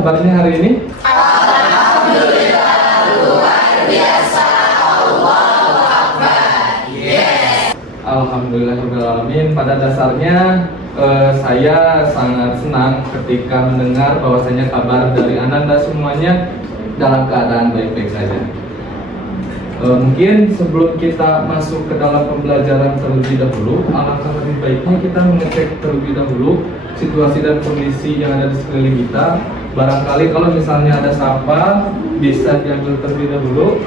kabarnya hari ini? Alhamdulillah, luar biasa. Allahu Akbar. Yes. Alhamdulillahirrahmanirrahim. Pada dasarnya saya sangat senang ketika mendengar bahwasanya kabar dari Ananda semuanya dalam keadaan baik-baik saja. Mungkin sebelum kita masuk ke dalam pembelajaran terlebih dahulu, alangkah lebih baiknya kita mengecek terlebih dahulu situasi dan kondisi yang ada di sekeliling kita. Barangkali kalau misalnya ada sampah bisa diambil terlebih dahulu.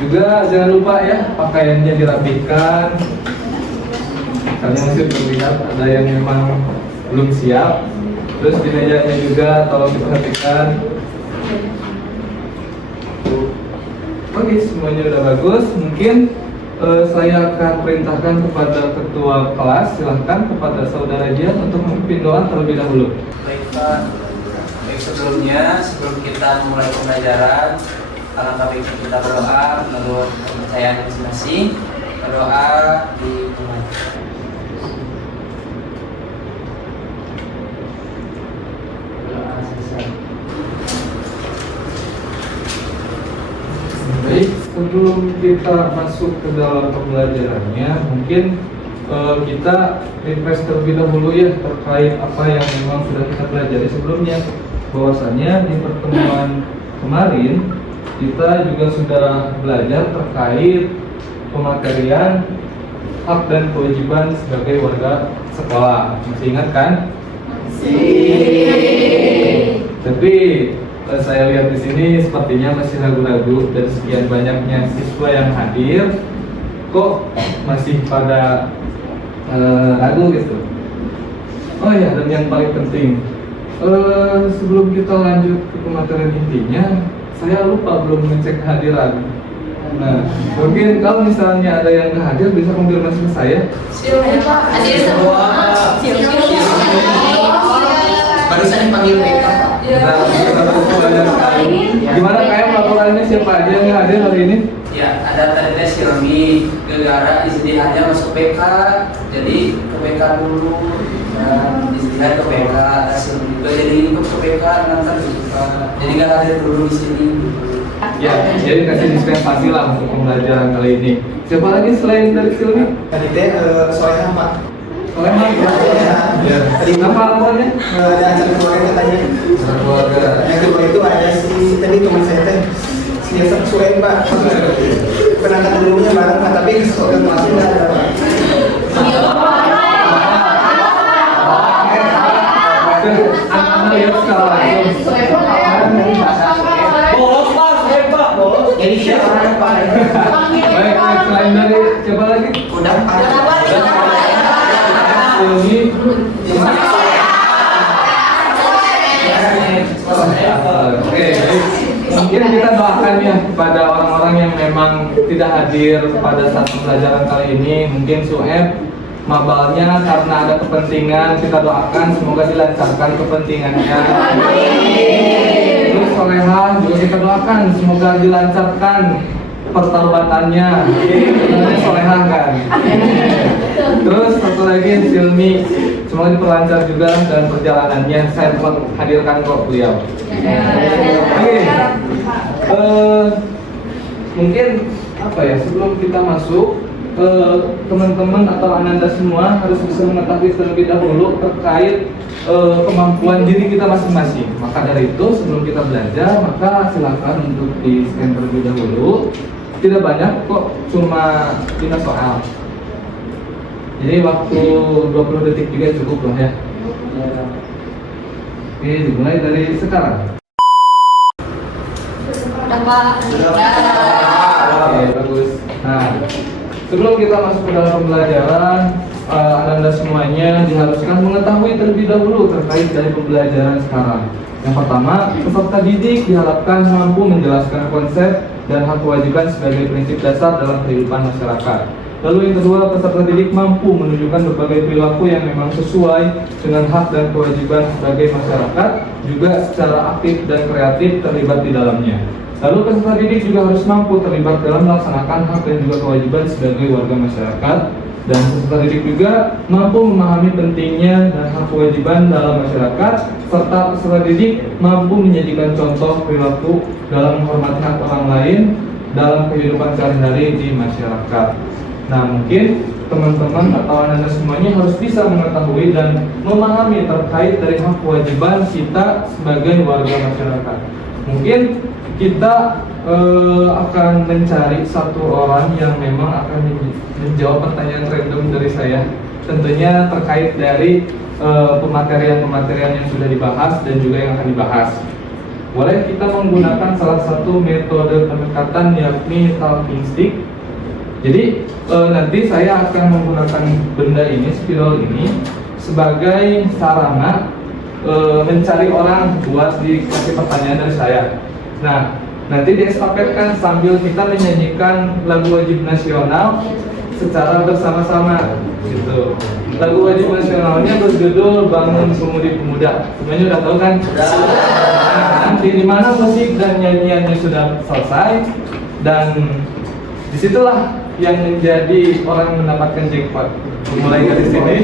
Juga jangan lupa ya, pakaiannya dirapihkan. Misalnya masih terlihat ada yang memang belum siap. Terus di mejanya juga tolong diperhatikan. Oke, semuanya udah bagus. Mungkin saya akan perintahkan kepada ketua kelas. Silahkan kepada saudara Jian untuk memimpin doa terlebih dahulu. Baik Pak, baik sebelum kita memulai pembelajaran, alangkah baiknya kita berdoa menurut kepercayaan masing-masing. Berdoa di Tuhan. Berdoa selesai. Baik, sebelum kita masuk ke dalam pembelajarannya, mungkin kita refresh terlebih dahulu ya terkait apa yang memang sudah kita pelajari sebelumnya. Bahwasannya di pertemuan kemarin kita juga sudah belajar terkait pematerian hak dan kewajiban sebagai warga sekolah. Masih ingat kan? Masih. Tapi saya lihat di sini sepertinya masih ragu-ragu dan sekian banyaknya siswa yang hadir, kok masih pada ragu gitu. Oh ya, dan yang paling penting, sebelum kita lanjut ke pematerian intinya, saya lupa belum ngecek kehadiran. Nah, mungkin kalau misalnya ada yang nggak hadir bisa konfirmasi ke saya. Siap, Pak. Hadir semua. Barusan dipanggil BK Pak. Nah, kita tunggu banyak sekali. Gimana kayak melakukannya, siapa aja yang nggak hadir hari ini? Ya, ada tadi tes Silmi gegara istirahatnya masuk PK, jadi ke PK dulu. Dan istirahat ke PK, ada Silmi juga jadi ikut ke PK nanti jadi nggak hadir dulu di sini. Ya, jadi kasih dispensasi lah untuk pembelajaran kali ini. Siapa lagi selain dari Silmi? Tadi teh soalnya Pak. Soleman? Ya. Apa alasannya? Ada acara keluarga katanya. Keluarga. Yang kedua itu ada si tadi teman saya teh si Yasir Suhaib Pak. Penangkatan ilmunya bareng Pak, tapi kesukaan kelasnya nggak ada Pak. Anak-anak lihat secara langsung. Bolos Pak, saya Pak, bolos. Jadi siapa Pak? Baik, selain dari siapa lagi? Udah Pak. Silmi. Oke, baik. Mungkin kita doakan ya kepada orang-orang yang memang tidak hadir pada saat pembelajaran kali ini. Mungkin Sueb mabalnya karena ada kepentingan, kita doakan semoga dilancarkan kepentingannya. Terus Soleha juga kita doakan semoga dilancarkan pertaubatannya. Namanya Soleha kan. Terus satu lagi Silmi, semoga diperlancar juga dan perjalanannya. Saya hadirkan kok beliau. Oke. Mungkin apa ya, sebelum kita masuk, teman-teman atau Ananda semua harus bisa mengetahui terlebih dahulu terkait kemampuan diri kita masing-masing. Maka dari itu sebelum kita belajar, maka silakan untuk di scan terlebih dahulu. Tidak banyak kok, cuma 5 soal. Jadi waktu 20 detik juga cukup loh ya. Oke, dimulai dari sekarang. Udah, Pak. Oke, bagus. Nah, sebelum kita masuk ke dalam pembelajaran, Anda semuanya diharuskan mengetahui terlebih dahulu terkait dari pembelajaran sekarang. Yang pertama, peserta didik diharapkan mampu menjelaskan konsep dan hak kewajiban sebagai prinsip dasar dalam kehidupan masyarakat. Lalu yang kedua, peserta didik mampu menunjukkan berbagai perilaku yang memang sesuai dengan hak dan kewajiban sebagai masyarakat, juga secara aktif dan kreatif terlibat di dalamnya. Lalu peserta didik juga harus mampu terlibat dalam melaksanakan hak dan juga kewajiban sebagai warga masyarakat. Dan peserta didik juga mampu memahami pentingnya dan hak kewajiban dalam masyarakat, serta peserta didik mampu menjadikan contoh perilaku dalam menghormati hak orang lain dalam kehidupan sehari-hari di masyarakat. Nah, mungkin teman-teman atau anak-anak semuanya harus bisa mengetahui dan memahami terkait dari hak kewajiban kita sebagai warga masyarakat. Mungkin kita akan mencari satu orang yang memang akan menjawab pertanyaan random dari saya, tentunya terkait dari pematerian-pematerian yang sudah dibahas dan juga yang akan dibahas. Boleh kita menggunakan salah satu metode pendekatan, yakni talking stick. Jadi nanti saya akan menggunakan benda ini, spidol ini, sebagai sarana mencari orang buat dikasih pertanyaan dari saya. Nah, nanti diestafetkan sambil kita menyanyikan lagu wajib nasional secara bersama-sama gitu. Lagu wajib nasionalnya berjudul Bangun Pemudi Pemuda. Semuanya udah tahu kan? Nah, nanti di mana musik dan nyanyiannya sudah selesai, dan disitulah yang menjadi orang mendapatkan jackpot. Mulai dari sini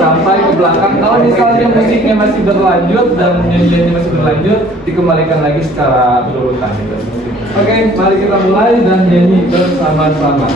sampai ke belakang. Kalau misalnya musiknya masih berlanjut dan nyanyiannya masih berlanjut, dikembalikan lagi secara berurutan gitu. Oke, mari kita mulai dan nyanyi bersama-sama.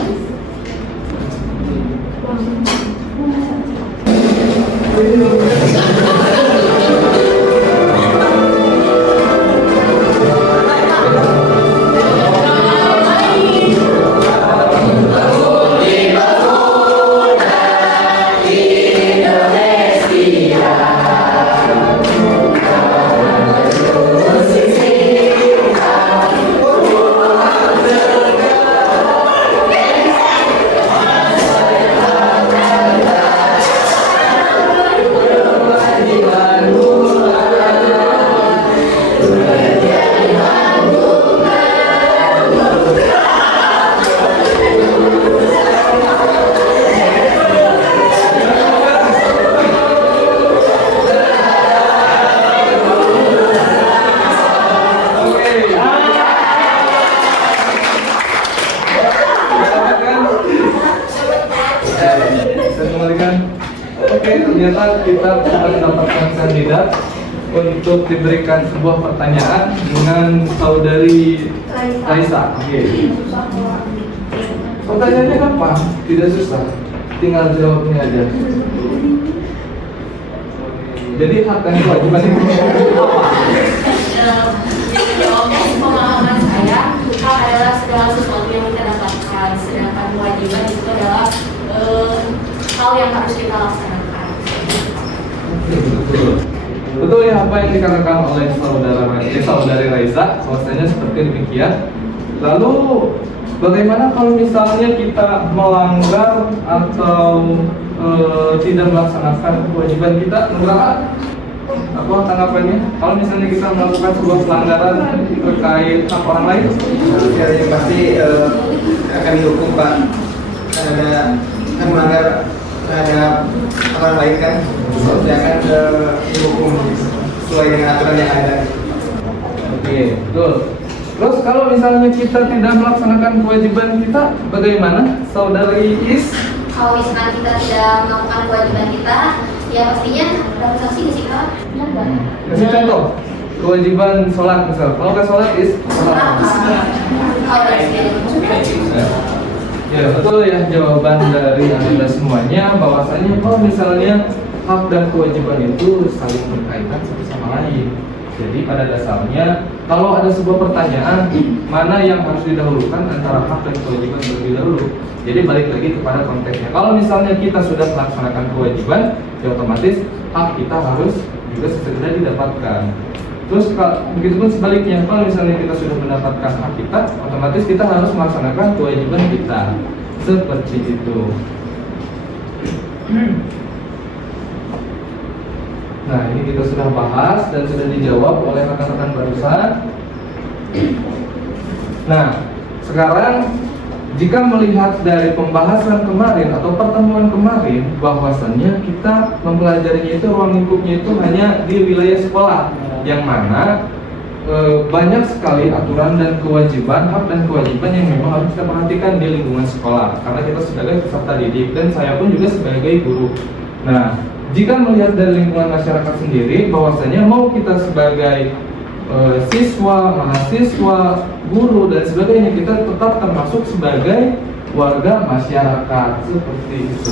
Ternyata kita sudah mendapatkan kandidat untuk diberikan sebuah pertanyaan dengan saudari Raisa. Oke. Pertanyaannya gampang, tidak susah, tinggal jawabnya aja. Jadi hak dan kewajiban itu apa? Jadi jawabnya pemahaman saya, hak adalah segala sesuatu yang kita dapatkan, sedangkan kewajiban itu adalah hal yang harus kita laksanakan. Betul ya apa yang dikatakan oleh saudari Raisa, bahwasanya seperti demikian. Lalu bagaimana kalau misalnya kita melanggar atau tidak melaksanakan kewajiban kita? Apa tanggapannya? Kalau misalnya kita melakukan sebuah pelanggaran terkait hak orang lain, ya yang pasti akan dihukum, Pak. Karena kan melanggar terhadap orang lain kan, dia akan dihukum sesuai dengan aturan yang ada. Oke, betul. Terus kalau misalnya kita tidak melaksanakan kewajiban kita, bagaimana, saudari Is? Kalau misalkan kita tidak melakukan kewajiban kita, ya pastinya dapat sanksi nggak sih Kak? Benar nggak? Kasih contoh, kewajiban sholat misal. Kalau nggak sholat Is, Kalau dari sini. ya betul ya jawaban dari Anda semuanya, bahwasanya kalau misalnya hak dan kewajiban itu saling berkaitan satu sama lain. Jadi pada dasarnya kalau ada sebuah pertanyaan, mana yang harus didahulukan antara hak dan kewajiban terlebih dahulu. Jadi balik lagi kepada konteksnya. Kalau misalnya kita sudah melaksanakan kewajiban, ya otomatis hak kita harus juga segera didapatkan. Terus begitupun sebaliknya, kalau misalnya kita sudah mendapatkan hak kita, otomatis kita harus melaksanakan kewajiban kita. Seperti itu. Nah, ini kita sudah bahas dan sudah dijawab oleh rekan-rekan barusan. Nah, sekarang jika melihat dari pembahasan kemarin atau pertemuan kemarin, bahwasannya kita mempelajarinya itu ruang lingkupnya itu hanya di wilayah sekolah, yang mana banyak sekali aturan dan kewajiban, hak dan kewajiban yang memang harus kita perhatikan di lingkungan sekolah. Karena kita sebagai peserta didik dan saya pun juga sebagai guru. Nah, jika melihat dari lingkungan masyarakat sendiri, bahwasanya mau kita sebagai siswa, mahasiswa, guru dan sebagainya, kita tetap termasuk sebagai warga masyarakat seperti itu.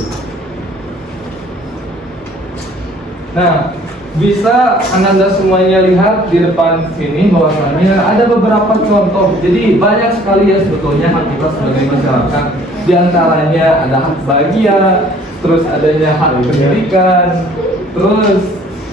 Nah, bisa Ananda semuanya lihat di depan sini bahwasanya ada beberapa contoh. Jadi banyak sekali ya sebetulnya hak kita sebagai masyarakat. Di antaranya ada hak bahagia, terus adanya hak pendidikan, terus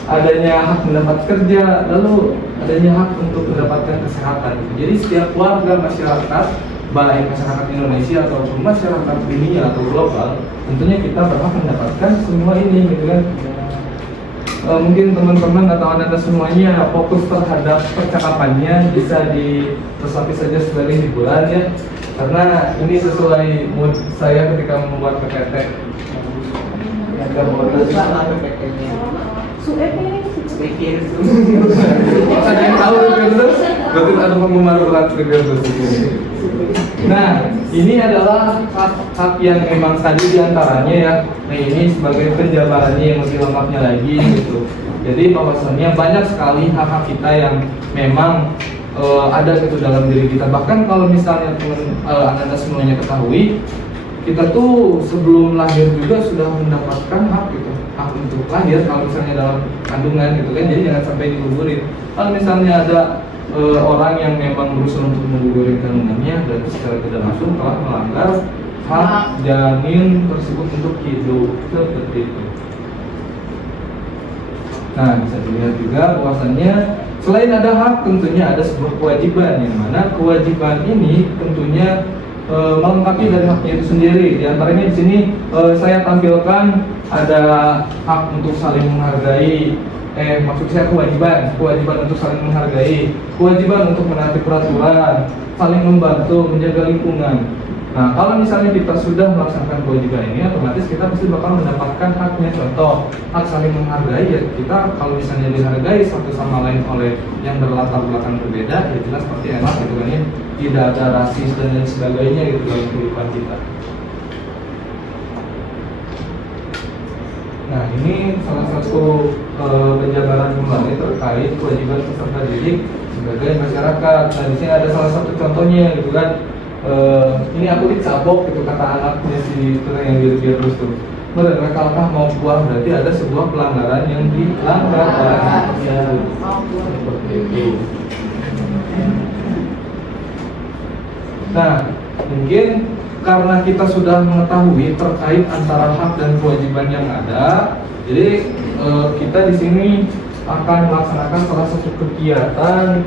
adanya hak mendapat kerja, lalu adanya hak untuk mendapatkan kesehatan. Jadi setiap warga masyarakat, baik masyarakat Indonesia ataupun masyarakat dunia atau global, tentunya kita berhak mendapatkan semua ini, gitu kan? Mungkin teman-teman atau anda semuanya fokus terhadap percakapannya, bisa diresapi saja sebagai hiburan ya, karena ini sesuai mood saya ketika membuat PPT. Ada modus ada yang tahu terus, berarti ada penggemar berat terus. Nah, ini adalah hak yang memang tadi diantaranya ya. Nah, ini sebagai penjabarannya yang lebih lengkapnya lagi gitu. Jadi bahwasannya banyak sekali hak-hak kita yang memang ada gitu dalam diri kita. Bahkan kalau misalnya teman anda semuanya ketahui, kita tuh sebelum lahir juga sudah mendapatkan hak gitu, hak untuk lahir kalau misalnya dalam kandungan gitu kan. Jadi jangan sampai digugurin. Kalau misalnya ada orang yang memang berusaha untuk menggugurkan kandungannya, berarti secara tidak langsung telah melanggar hak janin tersebut untuk hidup seperti itu. Nah, bisa dilihat juga bahwasannya selain ada hak, tentunya ada sebuah kewajiban, yang mana kewajiban ini tentunya melengkapi dari haknya itu sendiri. Di antaranya di sini saya tampilkan ada hak untuk saling menghargai. Maksud saya kewajiban untuk saling menghargai, kewajiban untuk menaati peraturan, saling membantu, menjaga lingkungan. Nah, kalau misalnya kita sudah melaksanakan kewajiban ini, otomatis kita pasti bakal mendapatkan haknya. Contoh, hak saling menghargai ya, kita kalau misalnya dihargai satu sama lain oleh yang berlatar belakang berbeda, ya jelas pasti enak gitu kan ya. Tidak ada rasis dan lain sebagainya gitu dalam kehidupan kita. Nah, ini salah satu penjabaran kembali terkait kewajiban peserta didik sebagai masyarakat. Nah, di sini ada salah satu contohnya gitu kan. Ini aku dicabok gitu kata anaknya si itu yang dia terus tuh. Mereka kalkah mau buah, berarti ada sebuah pelanggaran yang dilanggar oleh anaknya. Seperti itu. Nah, mungkin karena kita sudah mengetahui terkait antara hak dan kewajiban yang ada, jadi kita di sini akan melaksanakan salah satu kegiatan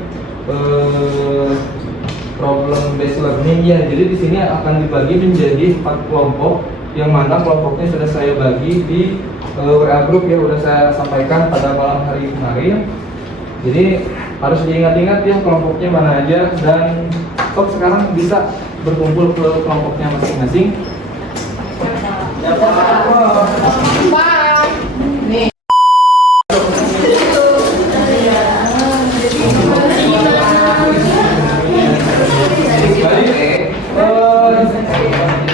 problem based learning ya. Jadi di sini akan dibagi menjadi 4 kelompok, yang mana kelompoknya sudah saya bagi di WA group ya, sudah saya sampaikan pada malam hari kemarin. Jadi harus diingat-ingat ya kelompoknya mana aja, dan sekarang bisa berkumpul ke kelompoknya masing-masing. Nih.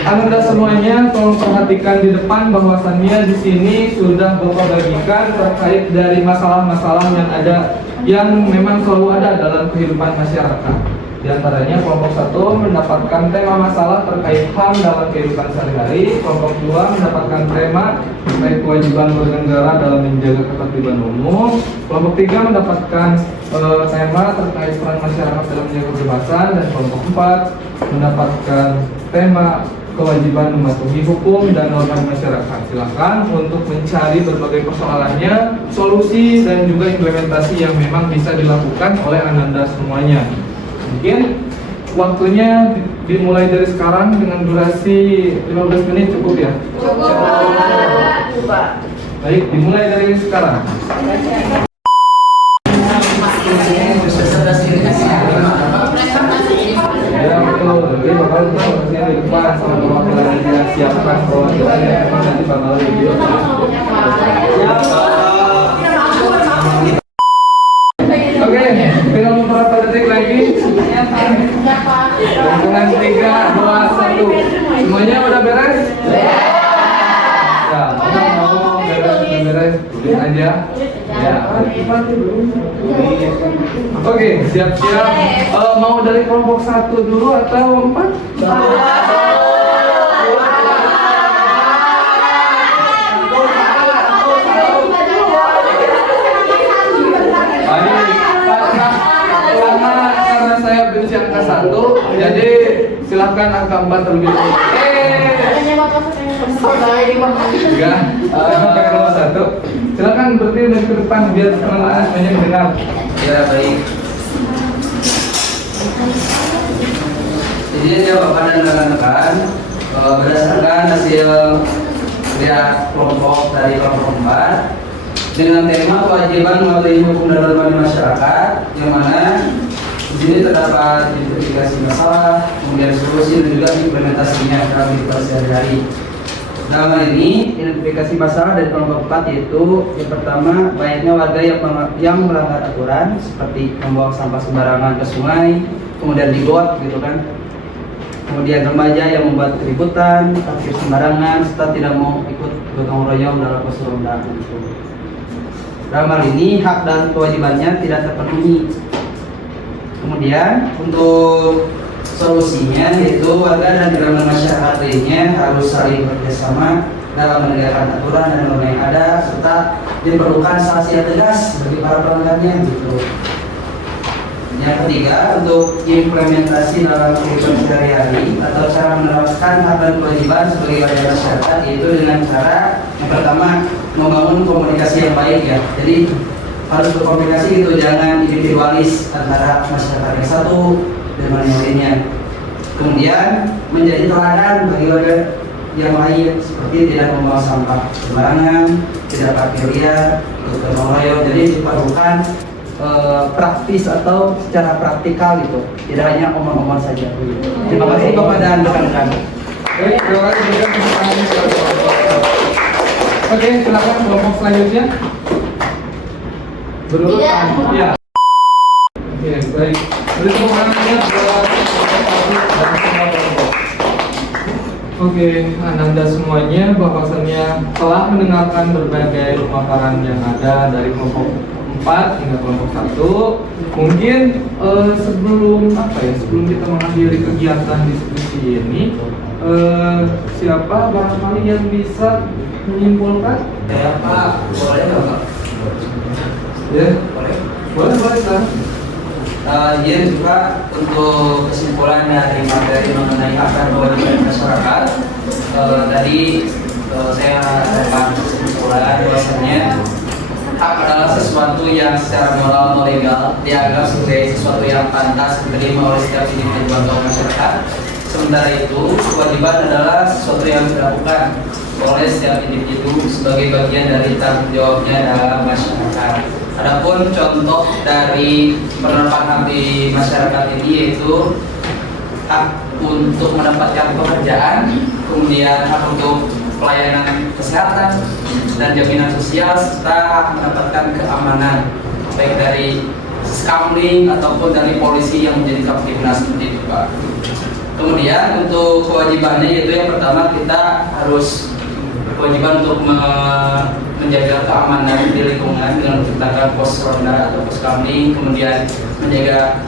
Anda semuanya tolong perhatikan di depan bahwasannya di sini sudah Bapak bagikan terkait dari masalah-masalah yang ada, yang memang selalu ada dalam kehidupan masyarakat. Di antaranya kelompok 1 mendapatkan tema masalah terkait HAM dalam kehidupan sehari-hari. Kelompok 2 mendapatkan tema terkait kewajiban bernegara dalam menjaga ketertiban umum. Kelompok 3 mendapatkan tema terkait peran masyarakat dalam menjaga kebebasan. Dan kelompok 4 mendapatkan tema kewajiban mematuhi hukum dan norma masyarakat. Silakan untuk mencari berbagai persoalannya, solusi dan juga implementasi yang memang bisa dilakukan oleh Anda semuanya. Mungkin waktunya dimulai dari sekarang dengan durasi 15 menit cukup ya? Cukup. Baik, dimulai dari sekarang. Ya betul, jadi bakal di depan sama perwakilan yang siapkan perwakilannya nanti bakal video. Oke, tinggal beberapa Semuanya udah beres? Ya, mau beres, tulis aja. Ya. Oke, siap-siap. Mau dari kelompok 1 dulu atau 4? Karena saya benci angka 1, jadi silahkan angka 4 terlebih dahulu. Ya, sampai kelompok 1. Silakan berdiri dari ke depan biar teman-teman semuanya mendengar. Ya baik. Jadi jawaban dan rekan-rekan berdasarkan hasil kerja kelompok dari kelompok 4 dengan tema kewajiban mematuhi hukum dan norma di masyarakat, yang mana di sini terdapat identifikasi masalah, kemudian solusi dan juga implementasinya dalam kehidupan sehari-hari. Dalam hal ini, identifikasi masalah dari kelompok 4 yaitu yang pertama, banyaknya warga yang melanggar aturan seperti membuang sampah sembarangan ke sungai, kemudian di got gitu kan. Kemudian remaja yang membuat keributan, parkir sembarangan, serta tidak mau ikut gotong royong dalam keseluruhan itu. Dalam hal ini, hak dan kewajibannya tidak terpenuhi. Kemudian untuk solusinya yaitu warga dan elemen masyarakat lainnya harus saling bekerjasama dalam menegakkan aturan dan norma yang ada, serta diperlukan sanksi yang tegas bagi para pelanggarnya gitu. Yang ketiga, untuk implementasi dalam kehidupan sehari-hari atau cara menerapkan hak dan kewajiban sebagai warga masyarakat, yaitu dengan cara yang pertama membangun komunikasi yang baik ya. Jadi harus berkomunikasi gitu, jangan individualis antara masyarakat yang satu dengan yang lainnya. Kemudian menjadi teladan bagi warga yang lain, seperti tidak membawa sampah sembarangan, tidak parkir liar, gotong royong. Jadi diperlukan praktis atau secara praktikal gitu, tidak hanya omong-omong saja. Terima kasih kepada rekan-rekan. Baik, terima kasih. Oke, silakan kelompok selanjutnya. Berurutan. Ya. Oke, baik. Beri tepuk tangannya buat dan semua kelompok. Oke, Ananda semuanya bahwasannya telah mendengarkan berbagai pemaparan yang ada dari kelompok 4 hingga kelompok 1. Mungkin sebelum kita mengakhiri kegiatan diskusi ini, siapa barangkali yang bisa menyimpulkan? Ya Pak, boleh nggak Pak? Ya, Boleh. boleh kan? Iya juga untuk kesimpulan dari materi mengenai hak dan kewajiban masyarakat, tadi saya dapat kesimpulan bahwasanya hak adalah sesuatu yang secara moral atau legal dianggap sebagai sesuatu yang pantas diterima oleh setiap individu atau masyarakat. Sementara itu, kewajiban adalah sesuatu yang dilakukan oleh setiap individu sebagai bagian dari tanggung jawabnya dalam masyarakat. Adapun contoh dari penerapan hak di masyarakat ini yaitu hak untuk mendapatkan pekerjaan, kemudian hak untuk pelayanan kesehatan dan jaminan sosial, serta hak mendapatkan keamanan baik dari Skamling ataupun dari polisi yang menjadi Kamtibnas seperti itu Pak. Kemudian untuk kewajibannya yaitu yang pertama kita harus berkewajiban untuk menjaga keamanan di lingkungan dengan menciptakan pos ronda atau pos kamling, kemudian menjaga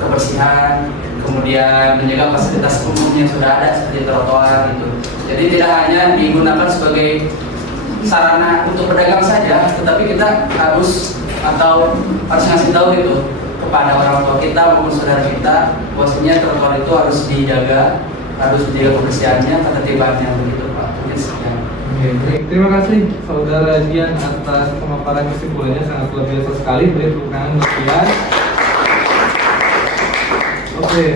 kebersihan, kemudian menjaga fasilitas umum yang sudah ada seperti trotoar itu. Jadi tidak hanya digunakan sebagai sarana untuk berdagang saja, tetapi kita harus ngasih tahu gitu kepada orang tua kita maupun saudara kita bahwasanya trotoar itu harus dijaga kebersihannya, ketertibannya begitu Pak. Oke, baik. Terima kasih Saudara Jian atas pemaparan kesimpulannya, sangat luar biasa sekali. Beri tepuk tangan buat Jian. Oke,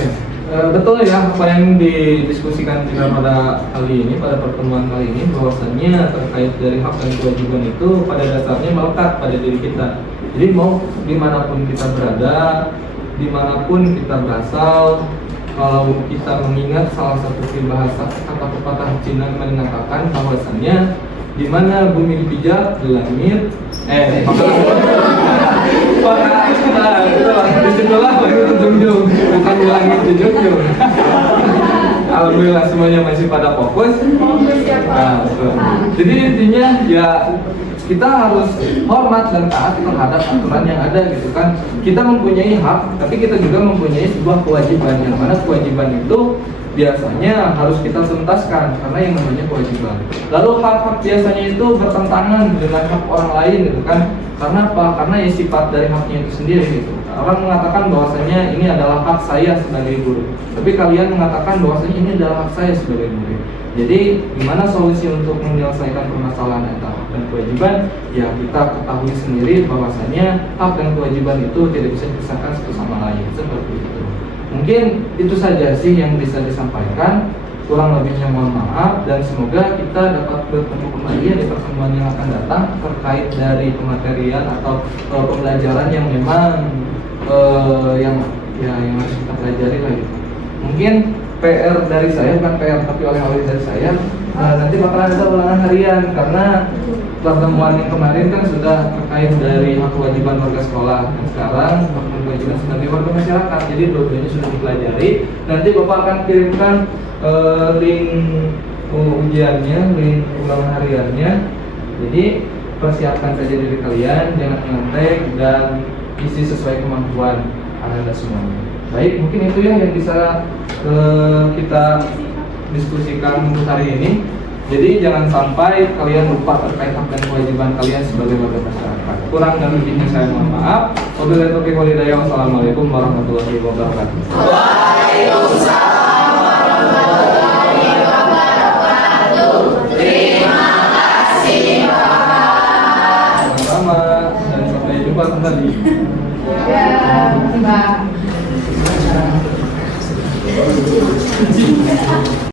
betul ya apa yang didiskusikan kita pada kali ini, pada pertemuan kali ini, bahwasannya terkait dari hak dan kewajiban itu pada dasarnya melekat pada diri kita. Jadi mau dimanapun kita berada, dimanapun kita berasal, kalau kita mengingat salah satu peribahasa kata pepatah Cina mengatakan bahwasannya di mana bumi dipijak, langit disitulah itu junjung, bukan di langit di junjung. Alhamdulillah semuanya masih pada fokus. Nah, betul. Jadi intinya ya kita harus hormat dan taat terhadap aturan yang ada gitu kan. Kita mempunyai hak, tapi kita juga mempunyai sebuah kewajiban, yang mana kewajiban itu biasanya harus kita tuntaskan karena yang namanya kewajiban. Lalu hak-hak biasanya itu bertentangan dengan hak orang lain gitu kan. Karena apa? Karena ya sifat dari haknya itu sendiri gitu. Orang mengatakan bahwasanya ini adalah hak saya sebagai guru, tapi kalian mengatakan bahwasanya ini adalah hak saya sebagai murid. Jadi gimana solusi untuk menyelesaikan permasalahan antara hak dan kewajiban? Ya kita ketahui sendiri bahwasanya hak dan kewajiban itu tidak bisa dipisahkan satu sama lain, seperti itu. Mungkin itu saja sih yang bisa disampaikan. Kurang lebihnya mohon maaf, dan semoga kita dapat bertemu kembali di pertemuan yang akan datang terkait dari pematerian atau pembelajaran yang memang yang harus kita pelajari lah gitu. Mungkin PR dari saya, bukan PR tapi oleh-oleh dari saya, nanti bakalan ada ulangan harian karena pertemuan yang kemarin kan sudah terkait dari hak kewajiban warga sekolah, dan sekarang hak dan kewajiban sebagai warga masyarakat. Jadi dua-duanya sudah dipelajari. Nanti Bapak akan kirimkan link ujiannya, link ulangan hariannya. Jadi persiapkan saja diri kalian, jangan nyontek dan isi sesuai kemampuan Anda semuanya. Baik, mungkin itu ya yang bisa kita diskusikan untuk hari ini. Jadi jangan sampai kalian lupa terkait hak dan kewajiban kalian sebagai warga masyarakat. Kurang dan lebihnya saya mohon maaf. Wabillahi taufiq wal hidayah. Wassalamualaikum warahmatullahi wabarakatuh. Waalaikumsalam warahmatullahi wabarakatuh. Terima kasih Pak. Sama-sama dan sampai jumpa kembali. Ya, Mbak.